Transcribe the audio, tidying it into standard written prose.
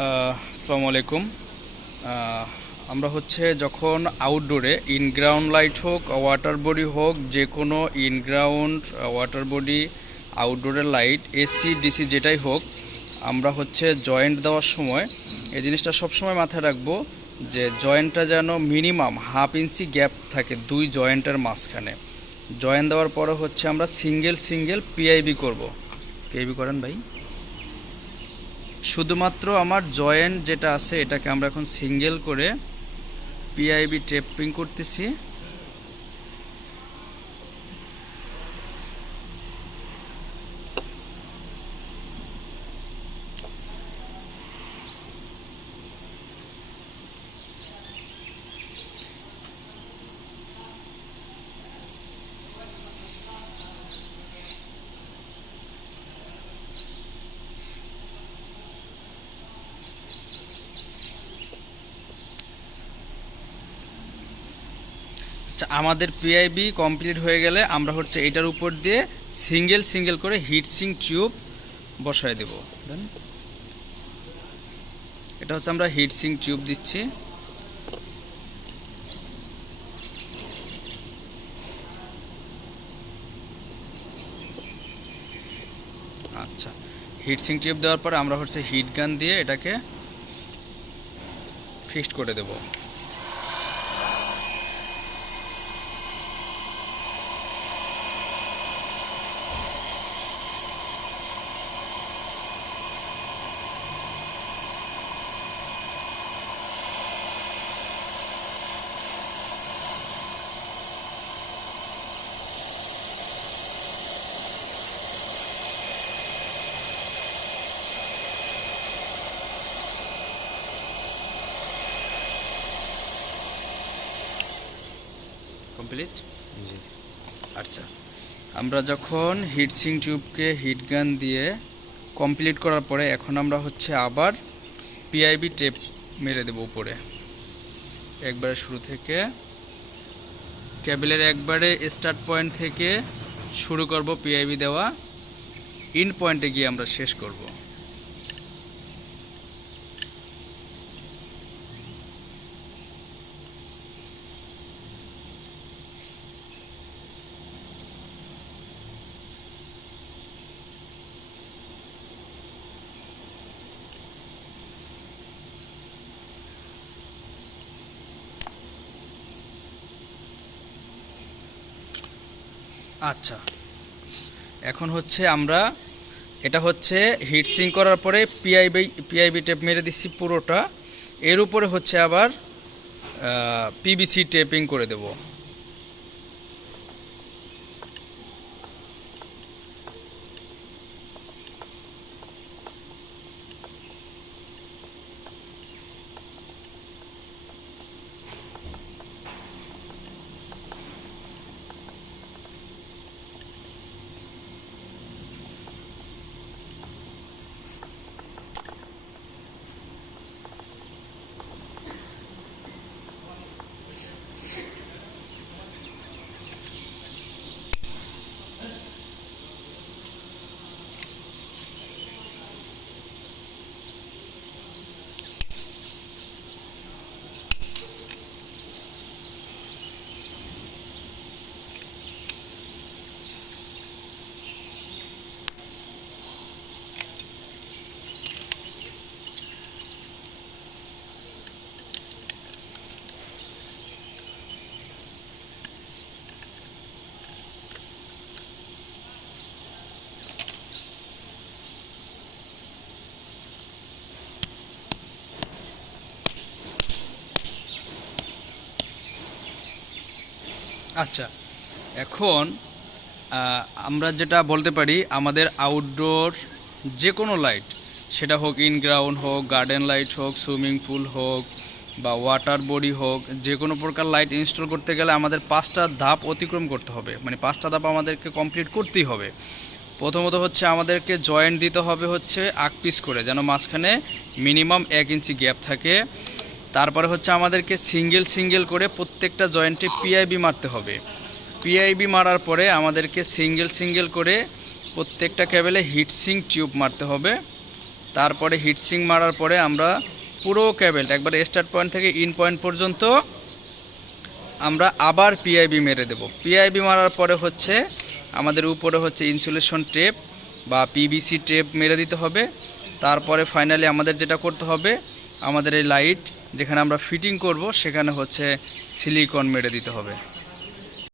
আসসালামু আলাইকুম। আহ, আমরা হচ্ছে যখন আউটডোরে ইনগ্রাউন্ড লাইট হোক ওয়াটার বডি হোক, যে কোনো ইনগ্রাউন্ড ওয়াটার বডি আউটডোরের লাইট এসি ডিসি যেটাই হোক, আমরা হচ্ছে জয়েন্ট দেওয়ার সময় এই জিনিসটা সবসময় মাথায় রাখবো যে জয়েন্টটা যেন মিনিমাম হাফ ইঞ্চি গ্যাপ থাকে দুই জয়েন্টের মাঝখানে। জয়েন্ট দেওয়ার পরে হচ্ছে আমরা সিঙ্গেল সিঙ্গেল পিআইবি করব। পিআইবি করেন ভাই। শুধুমাত্র আমার জয়েন্ট যেটা আছে এটাকে আমরা এখন সিঙ্গেল করে পিআইবি টেপিং করতেছি। আচ্ছা, আমাদের পিআইবি কমপ্লিট হয়ে গেলে আমরা হচ্ছে এটার উপর দিয়ে সিঙ্গেল সিঙ্গেল করে হিটসিং টিউব বসায় দেব। দেন এটা হচ্ছে আমরা হিটসিং টিউব দিচ্ছি। আচ্ছা, হিটসিং টিউব দেওয়ার পরে আমরা হচ্ছে হিট গান দিয়ে এটাকে ফিক্সড করে দেব। কমপ্লিট। জি। আচ্ছা, আমরা যখন হিটসিং টিউবকে হিট গান দিয়ে কমপ্লিট করার পরে এখন আমরা হচ্ছে আবার পিআইবি টেপ মেরে দেব উপরে। একবারে শুরু থেকে কেবলের একবারে স্টার্ট পয়েন্ট থেকে শুরু করব পিআইবি দেওয়া, ইন পয়েন্টে গিয়ে আমরা শেষ করব। আচ্ছা, এখন হচ্ছে আমরা এটা হচ্ছে হিটসিং করার পরে পিআইবি টেপ মেরে দিচ্ছি পুরোটা। এর উপরে হচ্ছে আবার পিভিসি টেপিং করে দেব। আচ্ছা, এখন আমরা যেটা বলতে পারি আমাদের আউটডোর যে কোনো লাইট, সেটা হোক ইনগ্রাউন্ড হোক, গার্ডেন লাইট হোক, সুইমিং পুল হোক বা ওয়াটার বডি হোক, যে কোনো প্রকার লাইট ইনস্টল করতে গেলে আমাদের 5টা ধাপ অতিক্রম করতে হবে। মানে 5টা ধাপ আমাদেরকে কমপ্লিট করতেই হবে। প্রথমত হচ্ছে আমাদেরকে জয়েন্ট দিতে হবে হচ্ছে 8 পিস করে, যেন মাঝখানে মিনিমাম 1 ইঞ্চি গ্যাপ থাকে। তারপরে হচ্ছে আমাদেরকে সিঙ্গেল সিঙ্গেল করে প্রত্যেকটা জয়েন্টে পিআইবি মারতে হবে। পিআইবি মারার পরে আমাদেরকে সিঙ্গেল সিঙ্গেল করে প্রত্যেকটা কেবলে হিটসিং টিউব মারতে হবে। তারপরে হিটসিং মারার পরে আমরা পুরো কেবেলটা একবার স্টার্ট পয়েন্ট থেকে ইন পয়েন্ট পর্যন্ত আমরা আবার পিআইবি মেরে দেব। পিআইবি মারার পরে হচ্ছে আমাদের উপরে হচ্ছে ইনসুলেশন টেপ বা পিভিসি টেপ মেরে দিতে হবে। তারপরে ফাইনালি আমাদের যেটা করতে হবে, আমাদের এই লাইট যেখানে আমরা ফিটিং করব সেখানে হচ্ছে সিলিকন মেরে দিতে হবে।